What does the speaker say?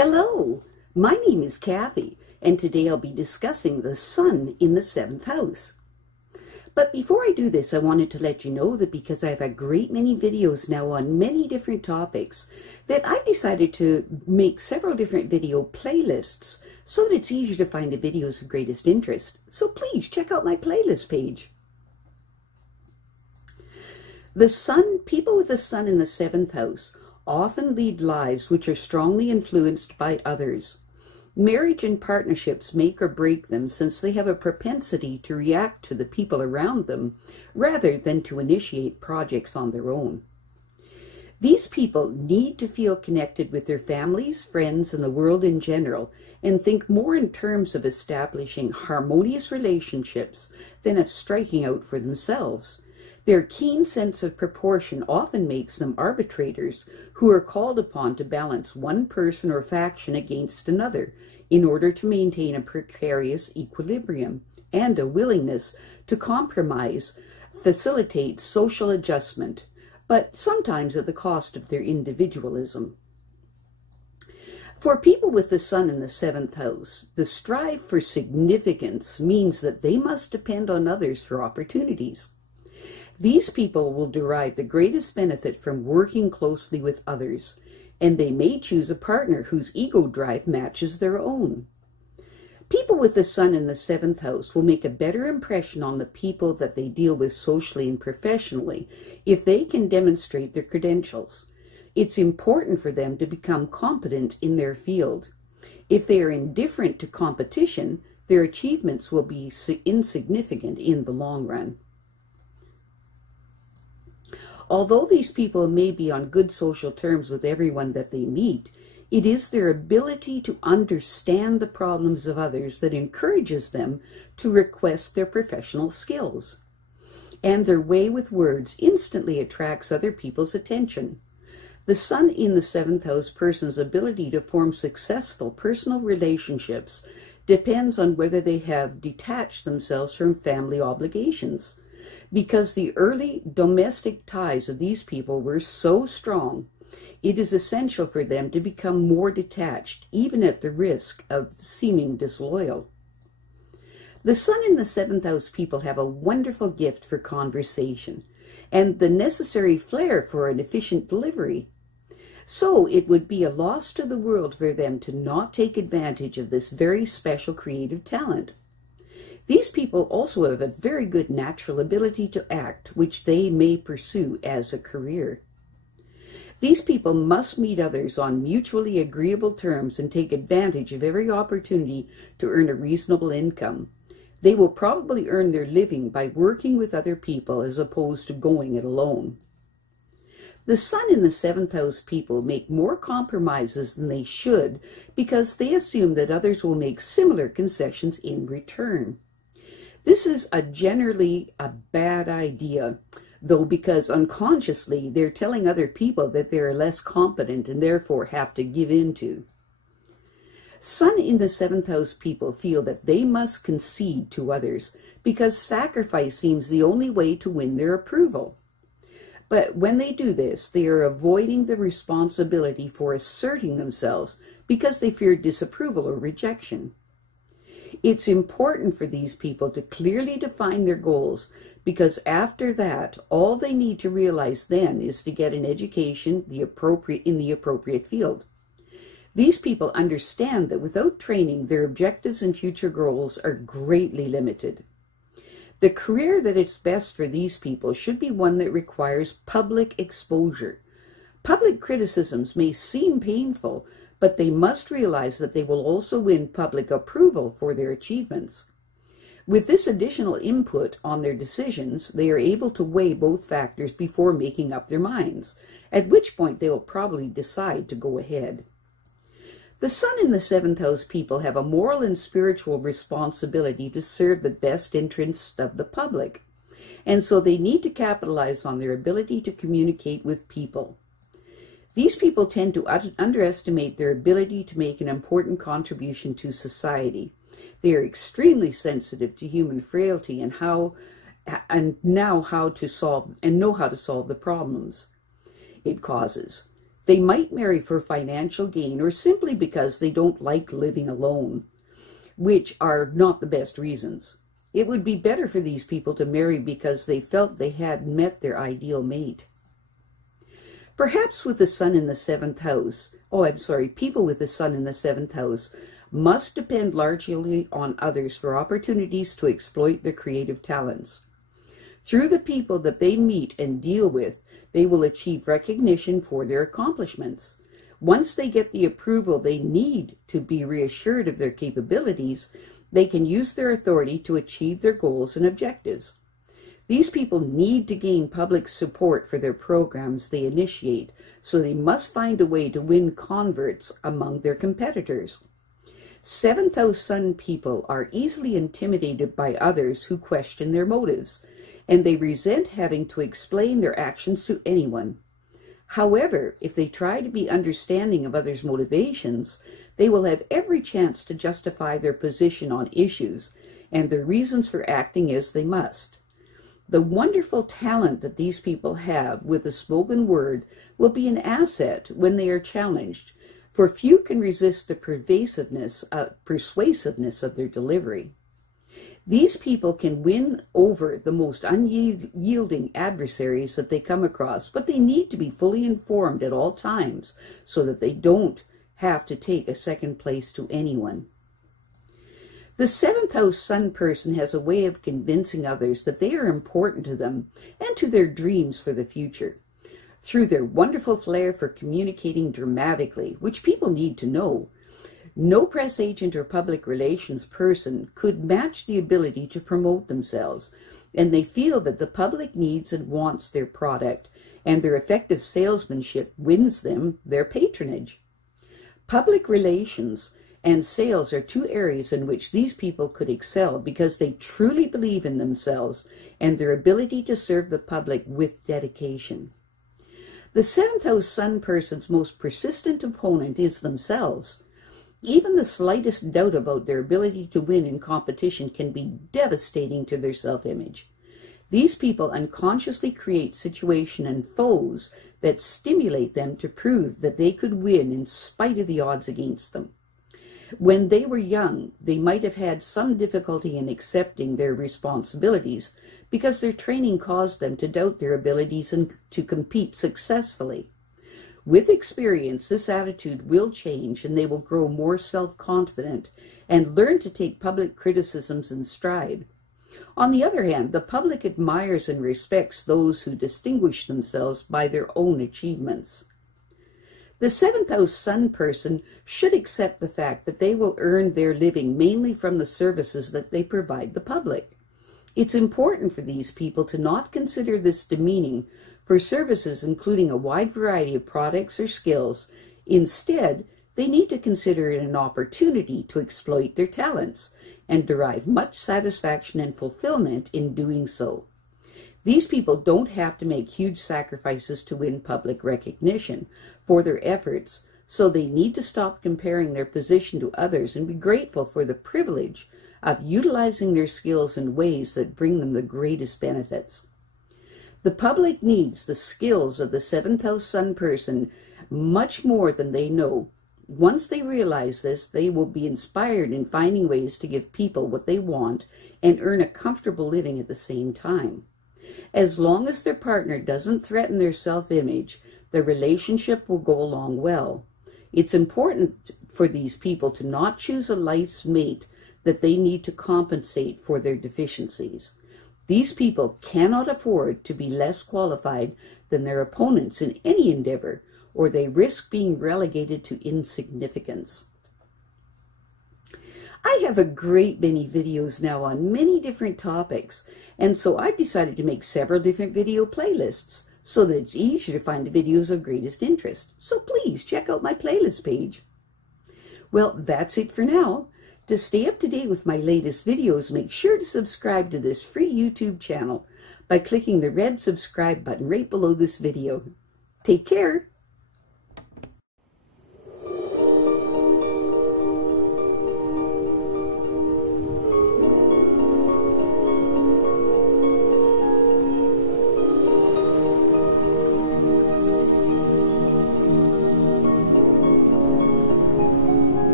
Hello, my name is Kathy, and today I'll be discussing the sun in the seventh house. But before I do this, I wanted to let you know that because I have a great many videos now on many different topics, that I've decided to make several different video playlists so that it's easier to find the videos of greatest interest. So please check out my playlist page. The sun, people with the sun in the seventh house often lead lives which are strongly influenced by others. Marriage and partnerships make or break them, since they have a propensity to react to the people around them rather than to initiate projects on their own. These people need to feel connected with their families, friends, and the world in general, and think more in terms of establishing harmonious relationships than of striking out for themselves. Their keen sense of proportion often makes them arbitrators who are called upon to balance one person or faction against another in order to maintain a precarious equilibrium, and a willingness to compromise facilitates social adjustment, but sometimes at the cost of their individualism. For people with the sun in the seventh house, the strive for significance means that they must depend on others for opportunities. These people will derive the greatest benefit from working closely with others, and they may choose a partner whose ego drive matches their own. People with the sun in the seventh house will make a better impression on the people that they deal with socially and professionally if they can demonstrate their credentials. It's important for them to become competent in their field. If they are indifferent to competition, their achievements will be insignificant in the long run. Although these people may be on good social terms with everyone that they meet, it is their ability to understand the problems of others that encourages them to request their professional skills. And their way with words instantly attracts other people's attention. The sun in the seventh house person's ability to form successful personal relationships depends on whether they have detached themselves from family obligations. Because the early domestic ties of these people were so strong, it is essential for them to become more detached, even at the risk of seeming disloyal. The sun in the seventh house people have a wonderful gift for conversation and the necessary flair for an efficient delivery. So it would be a loss to the world for them to not take advantage of this very special creative talent. These people also have a very good natural ability to act, which they may pursue as a career. These people must meet others on mutually agreeable terms and take advantage of every opportunity to earn a reasonable income. They will probably earn their living by working with other people as opposed to going it alone. The sun in the seventh house people make more compromises than they should because they assume that others will make similar concessions in return. This is generally a bad idea, though, because unconsciously they're telling other people that they're less competent and therefore have to give in to. Sun in the seventh house people feel that they must concede to others because sacrifice seems the only way to win their approval. But when they do this, they are avoiding the responsibility for asserting themselves because they fear disapproval or rejection. It's important for these people to clearly define their goals, because after that, all they need to realize then is to get an education in the appropriate field. These people understand that without training, their objectives and future goals are greatly limited. The career that is best for these people should be one that requires public exposure. Public criticisms may seem painful, but they must realize that they will also win public approval for their achievements. With this additional input on their decisions, they are able to weigh both factors before making up their minds, at which point they will probably decide to go ahead. The sun in the seventh house people have a moral and spiritual responsibility to serve the best interests of the public, and so they need to capitalize on their ability to communicate with people. These people tend to underestimate their ability to make an important contribution to society. They are extremely sensitive to human frailty and know how to solve the problems it causes. They might marry for financial gain or simply because they don't like living alone, which are not the best reasons. It would be better for these people to marry because they felt they had met their ideal mate. Perhaps with the sun in the 7th house, people with the sun in the 7th house must depend largely on others for opportunities to exploit their creative talents. Through the people that they meet and deal with, they will achieve recognition for their accomplishments. Once they get the approval they need to be reassured of their capabilities, they can use their authority to achieve their goals and objectives. These people need to gain public support for their programs they initiate, so they must find a way to win converts among their competitors. 7th house sun people are easily intimidated by others who question their motives, and they resent having to explain their actions to anyone. However, if they try to be understanding of others' motivations, they will have every chance to justify their position on issues and their reasons for acting as they must. The wonderful talent that these people have with the spoken word will be an asset when they are challenged, for few can resist the persuasiveness of their delivery. These people can win over the most unyielding adversaries that they come across, but they need to be fully informed at all times so that they don't have to take a second place to anyone. The 7th house sun person has a way of convincing others that they are important to them and to their dreams for the future. Through their wonderful flair for communicating dramatically, which people need to know, no press agent or public relations person could match the ability to promote themselves, and they feel that the public needs and wants their product, and their effective salesmanship wins them their patronage. Public relations and sales are two areas in which these people could excel because they truly believe in themselves and their ability to serve the public with dedication. The 7th house sun person's most persistent opponent is themselves. Even the slightest doubt about their ability to win in competition can be devastating to their self-image. These people unconsciously create situations and foes that stimulate them to prove that they could win in spite of the odds against them. When they were young, they might have had some difficulty in accepting their responsibilities because their training caused them to doubt their abilities and to compete successfully. With experience, this attitude will change and they will grow more self-confident and learn to take public criticisms in stride. On the other hand, the public admires and respects those who distinguish themselves by their own achievements. The 7th house sun person should accept the fact that they will earn their living mainly from the services that they provide the public. It's important for these people to not consider this demeaning for services including a wide variety of products or skills. Instead, they need to consider it an opportunity to exploit their talents and derive much satisfaction and fulfillment in doing so. These people don't have to make huge sacrifices to win public recognition for their efforts, so they need to stop comparing their position to others and be grateful for the privilege of utilizing their skills in ways that bring them the greatest benefits. The public needs the skills of the 7th house sun person much more than they know. Once they realize this, they will be inspired in finding ways to give people what they want and earn a comfortable living at the same time. As long as their partner doesn't threaten their self-image, the relationship will go along well. It's important for these people to not choose a life's mate that they need to compensate for their deficiencies. These people cannot afford to be less qualified than their opponents in any endeavor, or they risk being relegated to insignificance. I have a great many videos now on many different topics, and so I've decided to make several different video playlists so that it's easier to find the videos of greatest interest. So please check out my playlist page. Well, that's it for now. To stay up to date with my latest videos, make sure to subscribe to this free YouTube channel by clicking the red subscribe button right below this video. Take care.